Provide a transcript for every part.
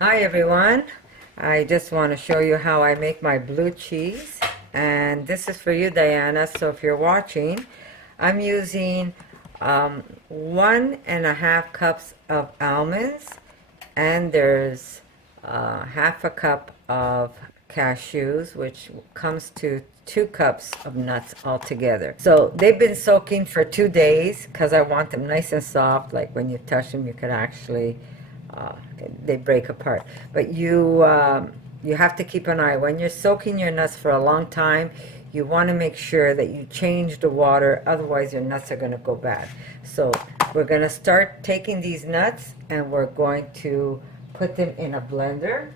Hi everyone, I just want to show you how I make my blue cheese, and this is for you, Diana. So if you're watching, I'm using 1.5 cups of almonds, and there's half a cup of cashews, which comes to 2 cups of nuts altogether. So they've been soaking for 2 days because I want them nice and soft. Like when you touch them, you could actually uh, they break apart. But you have to keep an eye when you're soaking your nuts for a long time. You want to make sure that you change the water, otherwise your nuts are going to go bad. So we're going to start taking these nuts and we're going to put them in a blender.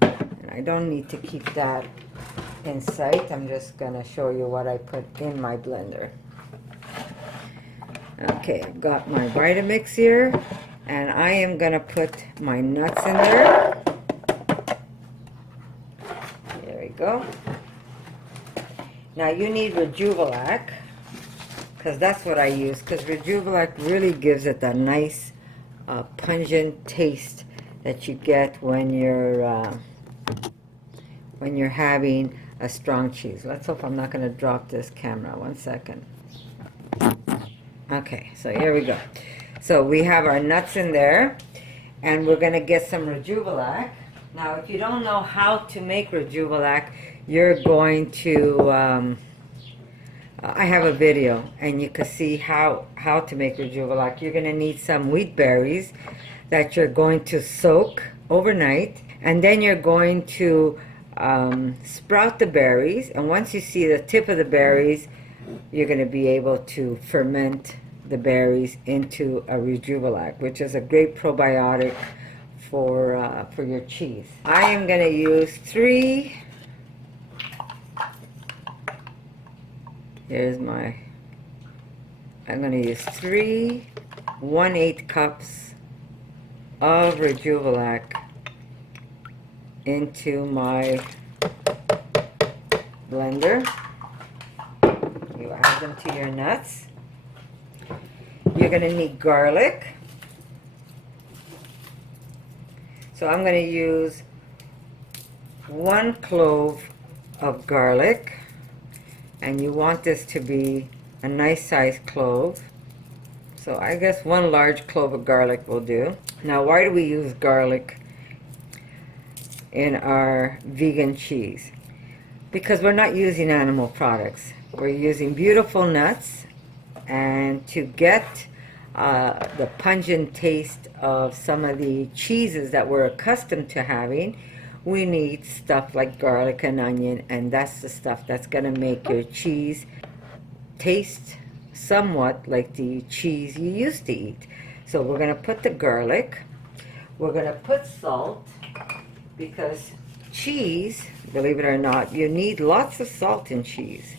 And I don't need to keep that in sight. I'm just going to show you what I put in my blender. Okay, I've got my Vitamix here, and I am going to put my nuts in there. There we go. Now you need Rejuvelac, because that's what I use, because Rejuvelac really gives it that nice pungent taste that you get when you're having a strong cheese. Let's hope I'm not going to drop this camera. 1 second. Okay, so here we go. So we have our nuts in there, and we're going to get some Rejuvelac. Now, if you don't know how to make Rejuvelac, you're going to, I have a video, and you can see how to make Rejuvelac. You're going to need some wheat berries that you're going to soak overnight, and then you're going to sprout the berries, and once you see the tip of the berries, you're going to be able to ferment the berries into a Rejuvelac, which is a great probiotic for your cheese. I am going to use I'm going to use 3 1/8 cups of Rejuvelac into my blender. You add them to your nuts. You're going to need garlic. So I'm going to use 1 clove of garlic, and you want this to be a nice sized clove. So I guess 1 large clove of garlic will do. Now, why do we use garlic in our vegan cheese? Because we're not using animal products. We're using beautiful nuts, and to get the pungent taste of some of the cheeses that we're accustomed to having, we need stuff like garlic and onion, and that's the stuff that's going to make your cheese taste somewhat like the cheese you used to eat. So we're going to put the garlic. We're going to put salt, because cheese, believe it or not, you need lots of salt in cheese.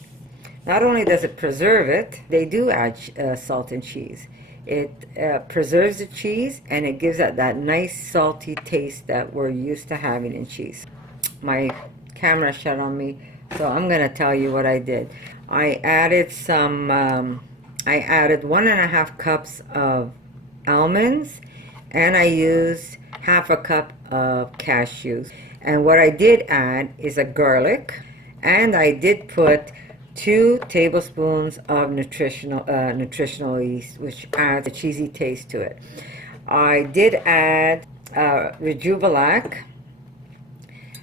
Not only does it preserve it, they do add salt in cheese. It preserves the cheese, and it gives it that nice salty taste that we're used to having in cheese. My camera shut on me, so I'm going to tell you what I did. I added 1.5 cups of almonds, and I used half a cup of cashews. And what I did add is a garlic, and I did put 2 tablespoons of nutritional yeast, which adds a cheesy taste to it. I did add Rejuvelac,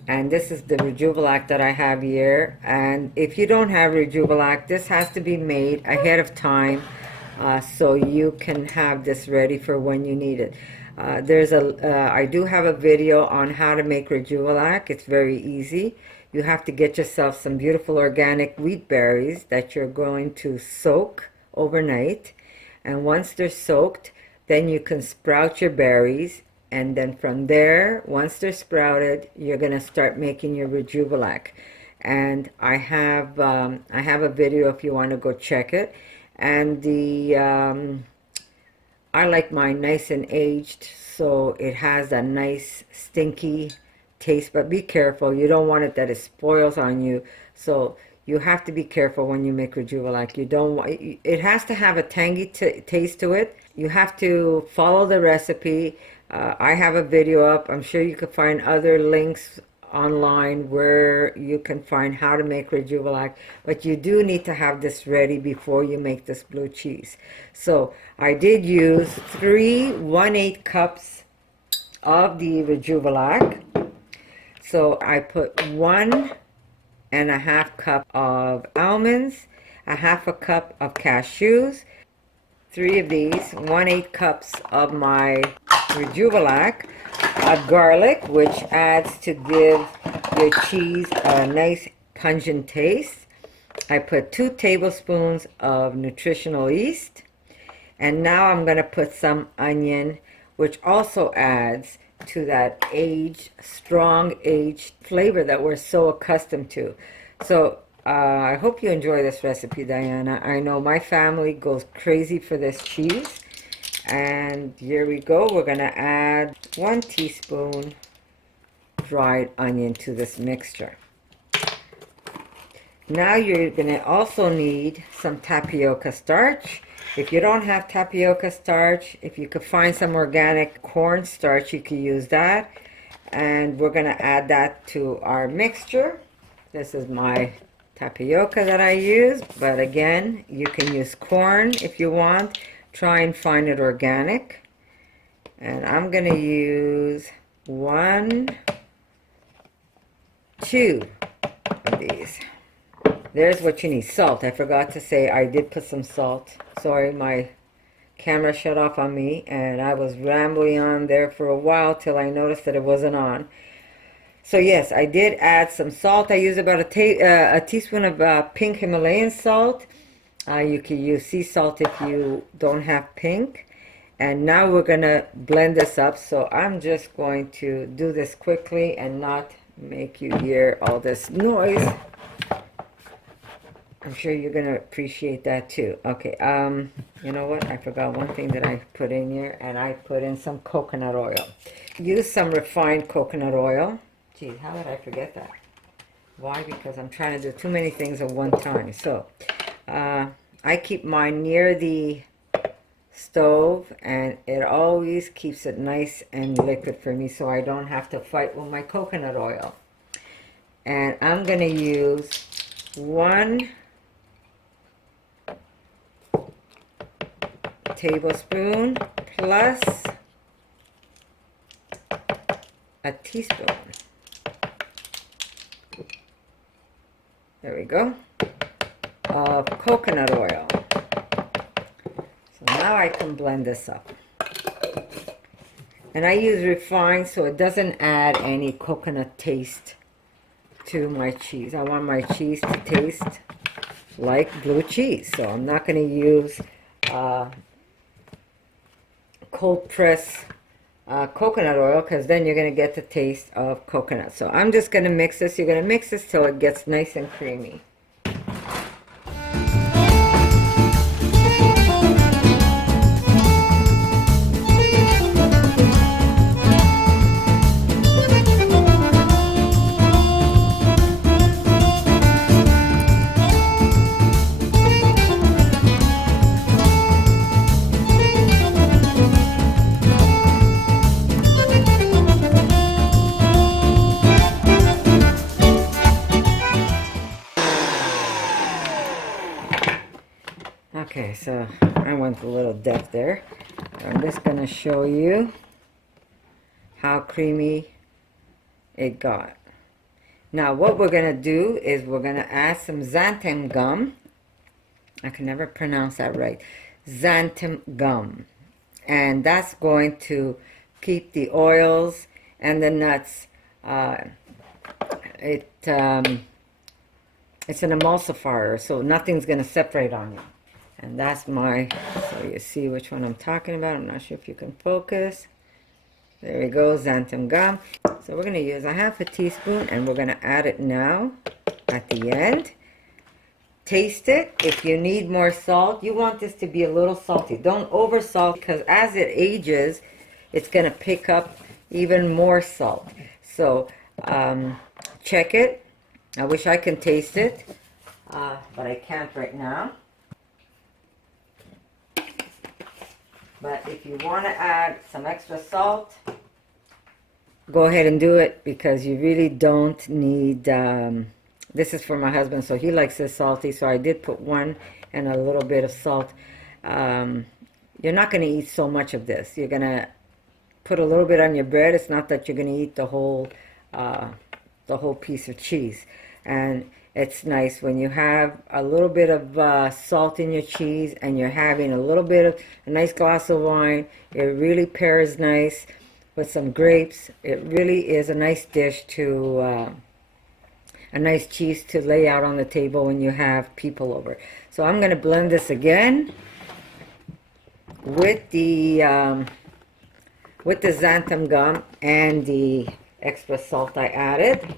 and this is the Rejuvelac that I have here. And if you don't have Rejuvelac, this has to be made ahead of time, so you can have this ready for when you need it. I do have a video on how to make Rejuvelac. It's very easy. You have to get yourself some beautiful organic wheat berries that you're going to soak overnight. And once they're soaked, then you can sprout your berries. And then from there, once they're sprouted, you're going to start making your Rejuvelac. And I have a video if you want to go check it. And I like mine nice and aged, so it has a nice stinky taste, but be careful. You don't want it that it spoils on you. So you have to be careful when you make Rejuvelac. You don't want it has to have a tangy taste to it. You have to follow the recipe. I have a video up. I'm sure you can find other links online where you can find how to make Rejuvelac, but you do need to have this ready before you make this blue cheese. So I did use 3 1/8 cups of the Rejuvelac. So I put 1.5 cup of almonds, a 1/2 cup of cashews, 3 of these, 1/8 cups of my Rejuvelac, of garlic, which adds to give your cheese a nice pungent taste. I put 2 tablespoons of nutritional yeast, and now I'm going to put some onion, which also adds to that strong aged flavor that we're so accustomed to. So I hope you enjoy this recipe, Diana. I know my family goes crazy for this cheese. And here we go. We're going to add 1 teaspoon dried onion to this mixture. Now you're going to also need some tapioca starch. If you don't have tapioca starch, if you could find some organic corn starch, you could use that. And we're going to add that to our mixture. This is my tapioca that I use, but again, you can use corn if you want. Try and find it organic. And I'm going to use 1, 2 of these. There's what you need. Salt. I forgot to say I did put some salt. Sorry, my camera shut off on me and I was rambling on there for a while till I noticed that it wasn't on. So yes, I did add some salt. I use about a teaspoon of pink Himalayan salt. You can use sea salt if you don't have pink. And now we're going to blend this up. So I'm just going to do this quickly and not make you hear all this noise. I'm sure you're going to appreciate that too. Okay, you know what? I forgot one thing that I put in here, and I put in some coconut oil. Use some refined coconut oil. Geez, how did I forget that? Why? Because I'm trying to do too many things at one time. So I keep mine near the stove, and it always keeps it nice and liquid for me, so I don't have to fight with my coconut oil. And I'm going to use 1 tablespoon plus a teaspoon. There we go. Of coconut oil. So now I can blend this up. And I use refined so it doesn't add any coconut taste to my cheese. I want my cheese to taste like blue cheese. So I'm not going to use cold press coconut oil, because then you're going to get the taste of coconut. So I'm just going to mix this. You're going to mix this till it gets nice and creamy. Okay, so I went a little depth there. I'm just going to show you how creamy it got. Now what we're going to do is we're going to add some xanthan gum. I can never pronounce that right. Xanthan gum. And that's going to keep the oils and the nuts. It's an emulsifier, so nothing's going to separate on you. And that's my, so you see which one I'm talking about. I'm not sure if you can focus. There we go, xanthan gum. So we're going to use a 1/2 teaspoon, and we're going to add it now at the end. Taste it. If you need more salt, you want this to be a little salty. Don't over salt, because as it ages, it's going to pick up even more salt. So check it. I wish I can taste it, but I can't right now. But if you want to add some extra salt, go ahead and do it, because you really don't need, this is for my husband, so he likes it salty, so I did put one and a little bit of salt. You're not going to eat so much of this. You're going to put a little bit on your bread. It's not that you're going to eat the whole piece of cheese. And it's nice when you have a little bit of salt in your cheese and you're having a little bit of a nice glass of wine. It really pairs nice with some grapes. It really is a nice dish to, a nice cheese to lay out on the table when you have people over. So I'm going to blend this again with the xanthan gum and the extra salt I added.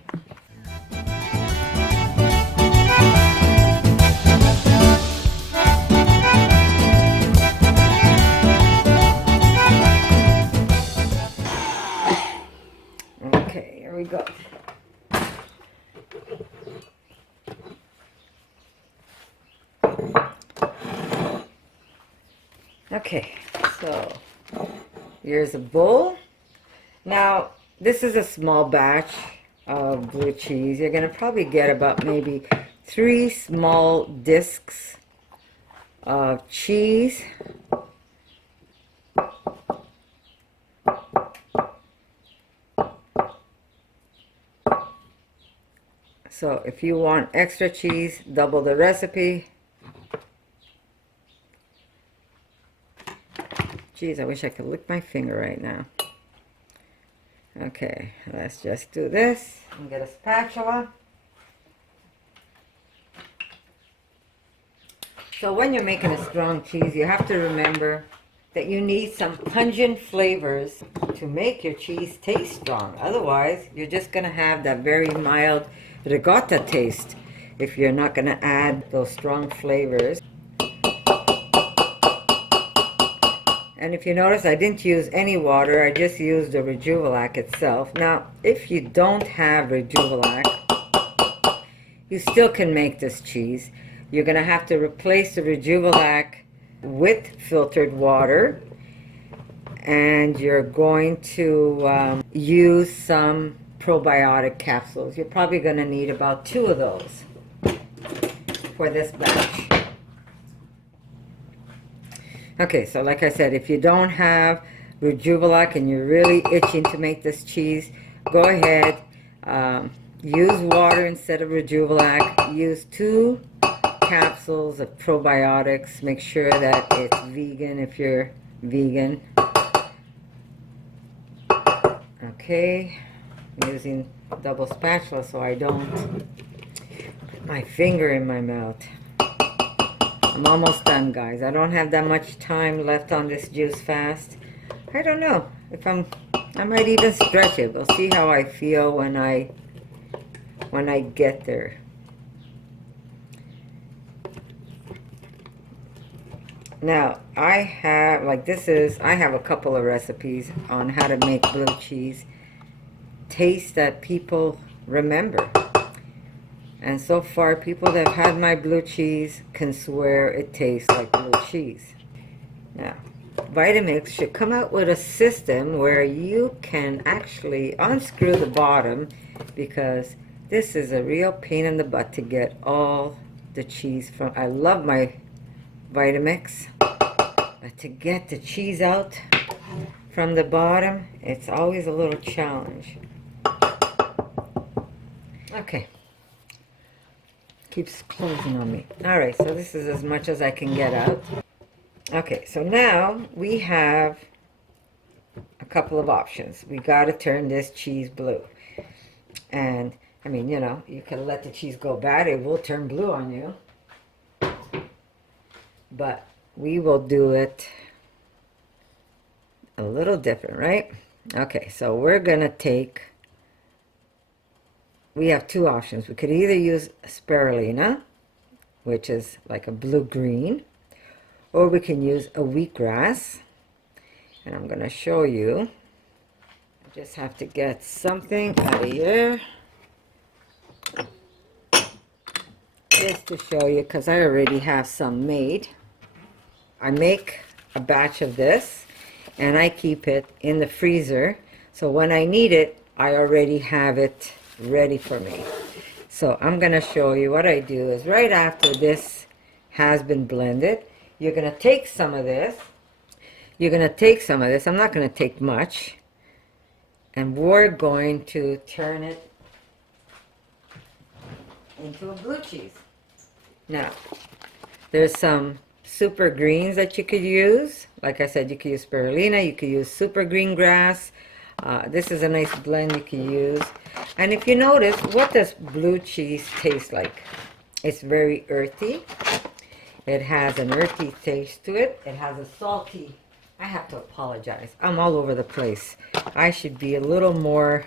Okay, here we go. Okay, so here's a bowl. Now, this is a small batch of blue cheese. You're going to probably get about maybe 3 small discs of cheese. So if you want extra cheese, double the recipe. Geez, I wish I could lick my finger right now. Okay, let's just do this and get a spatula. So when you're making a strong cheese, you have to remember that you need some pungent flavors to make your cheese taste strong. Otherwise, you're just going to have that very mild ricotta taste if you're not going to add those strong flavors. And if you notice, I didn't use any water. I just used the Rejuvelac itself. Now, if you don't have Rejuvelac, you still can make this cheese. You're going to have to replace the Rejuvelac with filtered water. And you're going to use some probiotic capsules. You're probably going to need about 2 of those for this batch. Okay, so like I said, if you don't have Rejuvelac and you're really itching to make this cheese, go ahead, use water instead of Rejuvelac. Use 2 capsules of probiotics. Make sure that it's vegan if you're vegan. Okay, I'm using a double spatula so I don't put my finger in my mouth. I'm almost done, guys. I don't have that much time left on this juice fast. I don't know if I might even stretch it. We'll see how I feel when I get there. Now, I have a couple of recipes on how to make blue cheese taste that people remember. And so far, people that have had my blue cheese can swear it tastes like blue cheese. Now, Vitamix should come out with a system where you can actually unscrew the bottom, because this is a real pain in the butt to get all the cheese from. I love my Vitamix, but to get the cheese out from the bottom, it's always a little challenge. Okay. Keeps closing on me. Alright, so this is as much as I can get out. Okay, so now we have a couple of options. We got to turn this cheese blue. And, I mean, you know, you can let the cheese go bad. It will turn blue on you. But we will do it a little different, right? Okay, so we're going to take... We have 2 options. We could either use spirulina, which is like a blue-green, or we can use a wheatgrass. And I'm going to show you. I just have to get something out of here. Just to show you, because I already have some made. I make a batch of this, and I keep it in the freezer. So when I need it, I already have it ready for me. So I'm going to show you what I do is right after this has been blended, you're going to take some of this. You're going to take some of this. I'm not going to take much. And we're going to turn it into a blue cheese. Now, there's some super greens that you could use. Like I said, you could use spirulina, you could use super green grass. This is a nice blend you can use. And if you notice, what does blue cheese taste like? It's very earthy. It has an earthy taste to it. It has a salty. I have to apologize. I'm all over the place. I should be a little more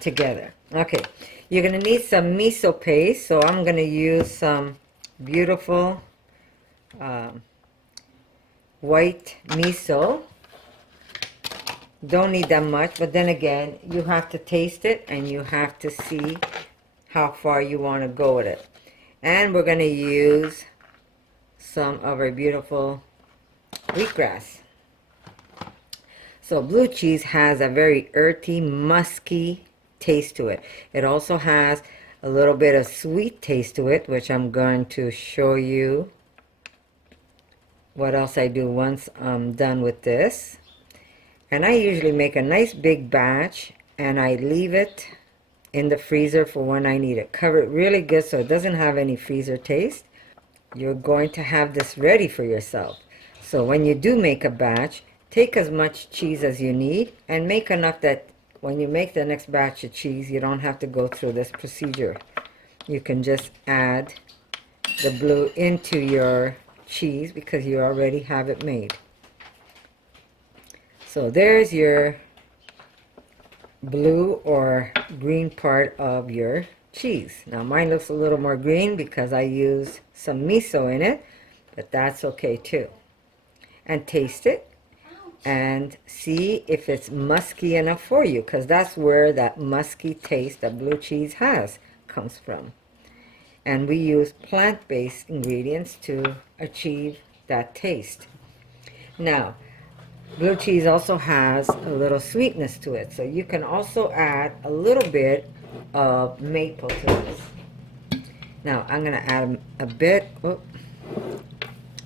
together. Okay, you're going to need some miso paste. So I'm going to use some beautiful white miso. Don't need that much, but then again, you have to taste it and you have to see how far you want to go with it. And we're going to use some of our beautiful wheatgrass. So blue cheese has a very earthy, musky taste to it. It also has a little bit of sweet taste to it, which I'm going to show you what else I do once I'm done with this. And I usually make a nice big batch and I leave it in the freezer for when I need it. Cover it really good so it doesn't have any freezer taste. You're going to have this ready for yourself. So when you do make a batch, take as much cheese as you need and make enough that when you make the next batch of cheese, you don't have to go through this procedure. You can just add the blue into your cheese because you already have it made. So there's your blue or green part of your cheese. Now mine looks a little more green because I use some miso in it, but that's okay too. And taste it and see if it's musky enough for you, because that's where that musky taste that blue cheese has comes from. And we use plant-based ingredients to achieve that taste. Now, blue cheese also has a little sweetness to it, so you can also add a little bit of maple to this. Now, I'm going to add a bit, oh,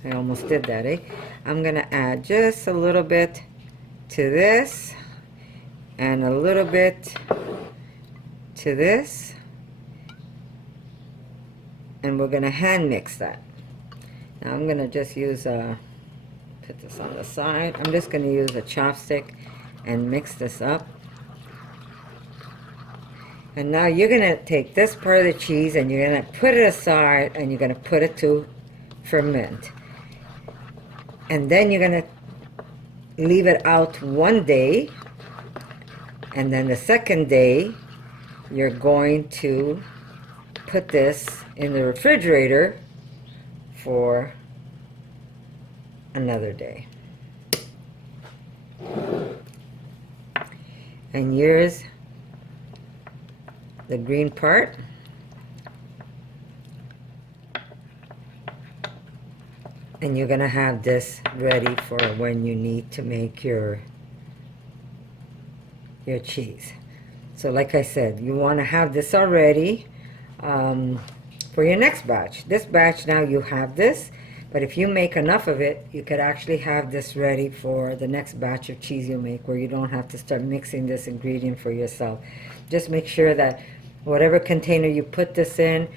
I almost did that, eh? I'm going to add just a little bit to this and a little bit to this, and we're going to hand mix that. Now I'm going to just use put this on the side. I'm just going to use a chopstick and mix this up. And now you're going to take this part of the cheese and you're going to put it aside and you're going to put it to ferment. And then you're going to leave it out one day, and then the second day you're going to put this in the refrigerator for another day. And here's the green part. And you're going to have this ready for when you need to make your cheese. So like I said, you want to have this already for your next batch. This batch now you have this, but if you make enough of it, you could actually have this ready for the next batch of cheese you make, where you don't have to start mixing this ingredient for yourself. Just make sure that whatever container you put this in,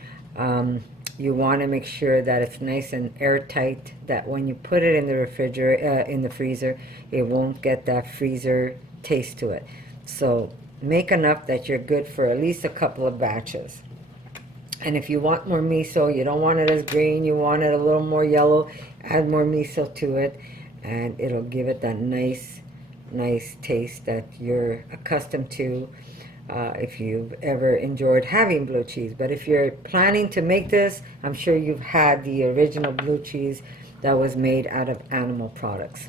you want to make sure that it's nice and airtight, that when you put it in the refrigerator, in the freezer, it won't get that freezer taste to it. So make enough that you're good for at least a couple of batches. And if you want more miso, you don't want it as green, you want it a little more yellow, add more miso to it, and it'll give it that nice taste that you're accustomed to. If you've ever enjoyed having blue cheese. But if you're planning to make this, I'm sure you've had the original blue cheese that was made out of animal products.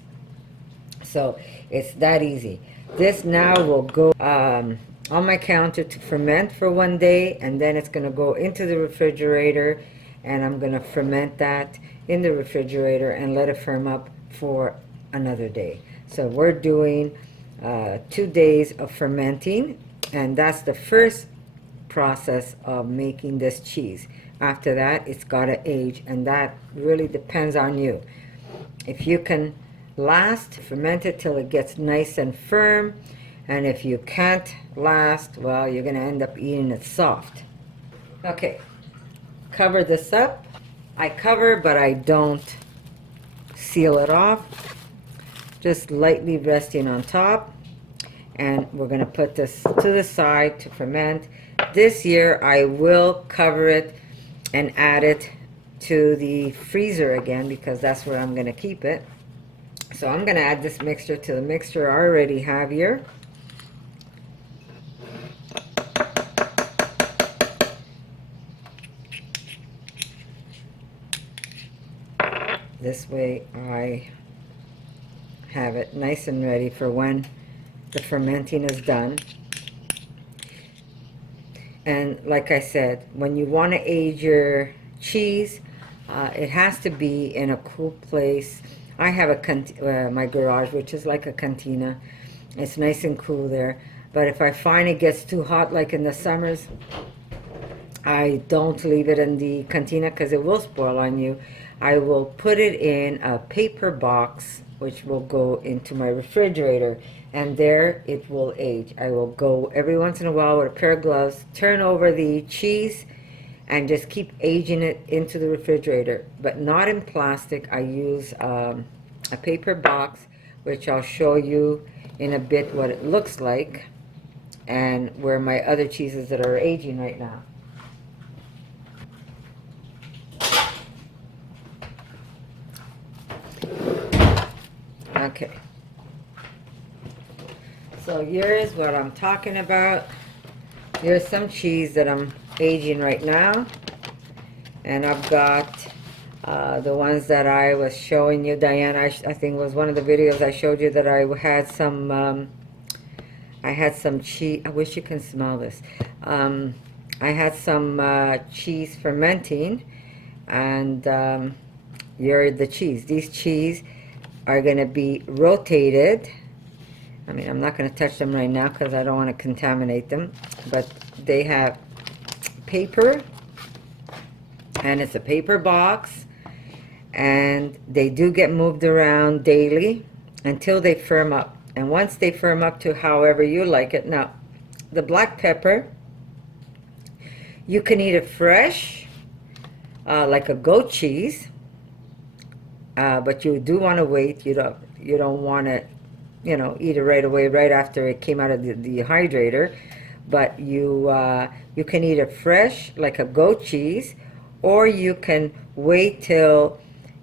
So it's that easy. This now will go on my counter to ferment for one day, and then it's going to go into the refrigerator, and I'm going to ferment that in the refrigerator and let it firm up for another day. So we're doing 2 days of fermenting, and that's the first process of making this cheese. After that, it's got to age, and that really depends on you. If you can last, ferment it till it gets nice and firm, and if you can't last, well, you're going to end up eating it soft. Okay, cover this up. I cover, but I don't seal it off. Just lightly resting on top. And we're going to put this to the side to ferment. This year I will cover it and add it to the freezer again, because that's where I'm going to keep it. So I'm going to add this mixture to the mixture I already have here. This way I have it nice and ready for when the fermenting is done. And like I said, when you want to age your cheese, it has to be in a cool place. I have a my garage, which is like a cantina. It's nice and cool there. But if I find it gets too hot, like in the summers, I don't leave it in the cantina because it will spoil on you. I will put it in a paper box, which will go into my refrigerator, and there it will age. I will go every once in a while with a pair of gloves, turn over the cheese, and just keep aging it into the refrigerator, but not in plastic. I use a paper box, which I'll show you in a bit what it looks like, and where my other cheeses that are aging right now. Okay, so here's what I'm talking about. Here's some cheese that I'm aging right now, and I've got the ones that I was showing you, Diane. I think it was one of the videos I showed you that I had some cheese. I wish you can smell this. I had some cheese fermenting, and here the cheese. These cheese are going to be rotated. I mean, I'm not going to touch them right now because I don't want to contaminate them, but they have paper, and it's a paper box, and they do get moved around daily until they firm up. And once they firm up to however you like it. Now, the black pepper, you can eat it fresh, like a goat cheese, but you do want to wait. You don't want to, eat it right away, right after it came out of the dehydrator. But you can eat it fresh, like a goat cheese, or you can wait till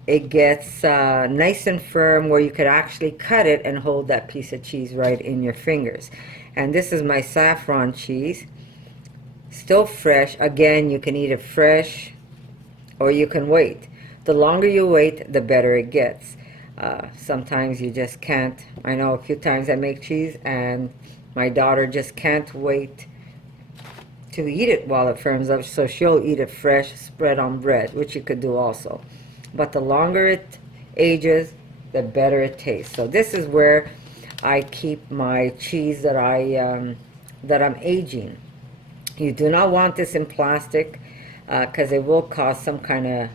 it gets nice and firm, where you could actually cut it and hold that piece of cheese right in your fingers. And this is my saffron cheese, still fresh. Again, you can eat it fresh, or you can wait. The longer you wait, the better it gets. Sometimes you just can't. I know a few times I make cheese and my daughter just can't wait to eat it while it firms up, so she'll eat it fresh, spread on bread, which you could do also. But the longer it ages, the better it tastes. So this is where I keep my cheese that I'm aging. You do not want this in plastic because it will cause some kind of,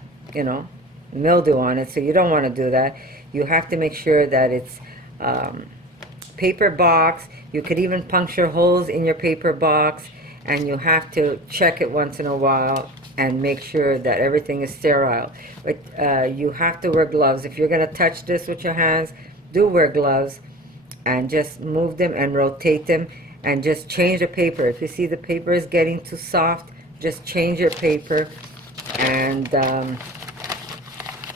mildew on it, so you don't want to do that. You have to make sure that it's paper box. You could even puncture holes in your paper box, and you have to check it once in a while and make sure that everything is sterile. But you have to wear gloves. If you're going to touch this with your hands, do wear gloves, and just move them and rotate them, and just change the paper. If you see the paper is getting too soft, just change your paper, and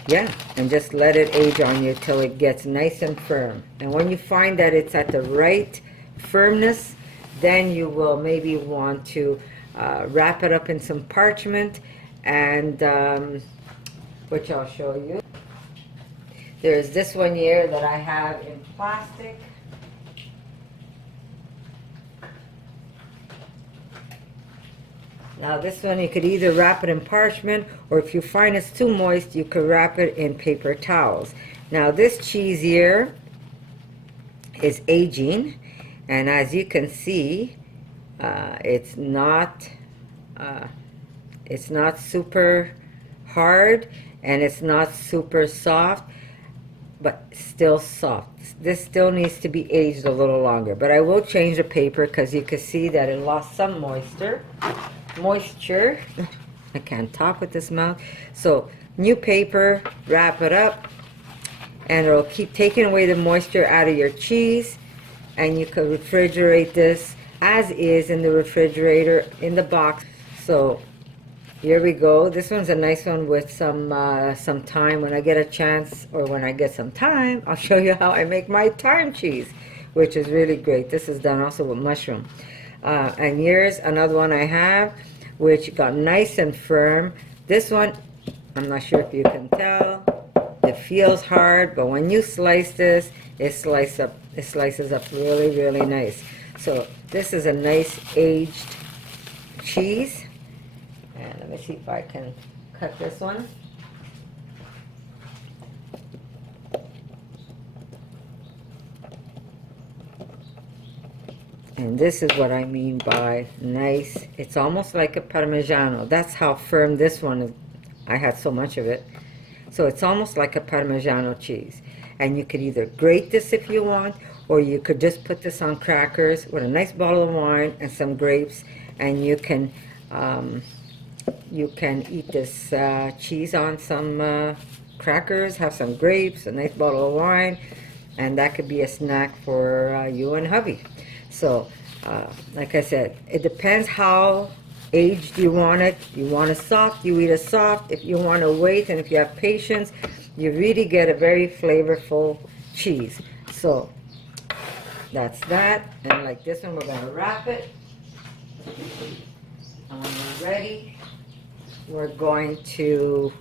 yeah, and just let it age on you till it gets nice and firm. And when you find that it's at the right firmness, then you will maybe want to wrap it up in some parchment, and which I'll show you. There's this one here that I have in plastic. Now this one, you could either wrap it in parchment, or if you find it's too moist, you could wrap it in paper towels. Now this cheese here is aging, and as you can see, it's not super hard and it's not super soft, but still soft. This still needs to be aged a little longer, but I will change the paper because you can see that it lost some moisture. I can't talk with this mouth. So new paper, wrap it up, and it'll keep taking away the moisture out of your cheese, and you can refrigerate this as is in the refrigerator in the box. So here we go. This one's a nice one with some thyme. When I get a chance, or when I get some time, I'll show you how I make my thyme cheese, which is really great. This is done also with mushroom. And here's another one I have, which got nice and firm. This one, I'm not sure if you can tell. It feels hard, but when you slice this, it slices up really, really nice. So this is a nice aged cheese. And let me see if I can cut this one. And this is what I mean by nice. It's almost like a Parmigiano. That's how firm this one is. I had so much of it. So it's almost like a Parmigiano cheese. And you could either grate this if you want, or you could just put this on crackers with a nice bottle of wine and some grapes, and you can eat this cheese on some crackers, have some grapes, a nice bottle of wine, and that could be a snack for you and hubby. So, like I said, it depends how aged you want it. You want it soft, you eat it soft. If you want to wait, and if you have patience, you really get a very flavorful cheese. So, that's that. And like this one, we're going to wrap it. When we're ready, we're going to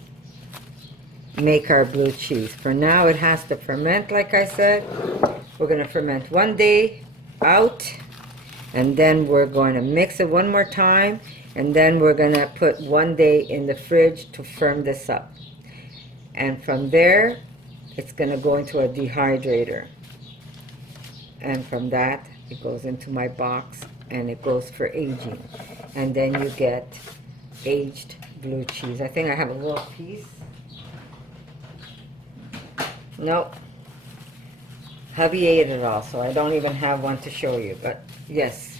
make our blue cheese. For now, it has to ferment, like I said. We're going to ferment 1 day out, and then we're going to mix it one more time, and then we're going to put 1 day in the fridge to firm this up. And from there, it's going to go into a dehydrator. And from that, it goes into my box, and it goes for aging. And then you get aged blue cheese. I think I have a little piece. Nope. Hubby ate it all, so I don't even have one to show you. But yes,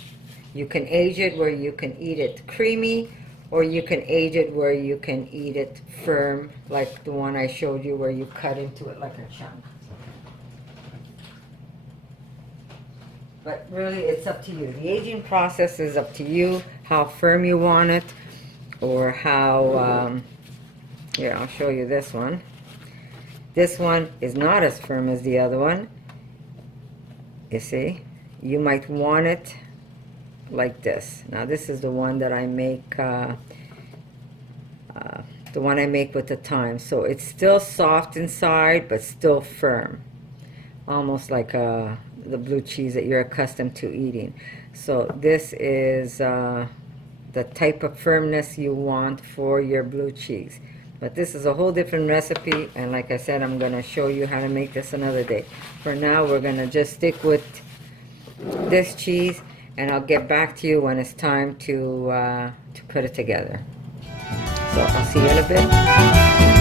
you can age it where you can eat it creamy, or you can age it where you can eat it firm, like the one I showed you where you cut into it like a chunk. But really, it's up to you. The aging process is up to you, how firm you want it, or how, here, I'll show you this one. This one is not as firm as the other one. You see? You might want it like this. Now, this is the one that I make, with the thyme. So it's still soft inside, but still firm. Almost like the blue cheese that you're accustomed to eating. So this is the type of firmness you want for your blue cheese. But this is a whole different recipe, and like I said, I'm going to show you how to make this another day. For now, we're going to just stick with this cheese, and I'll get back to you when it's time to put it together. So I'll see you in a bit.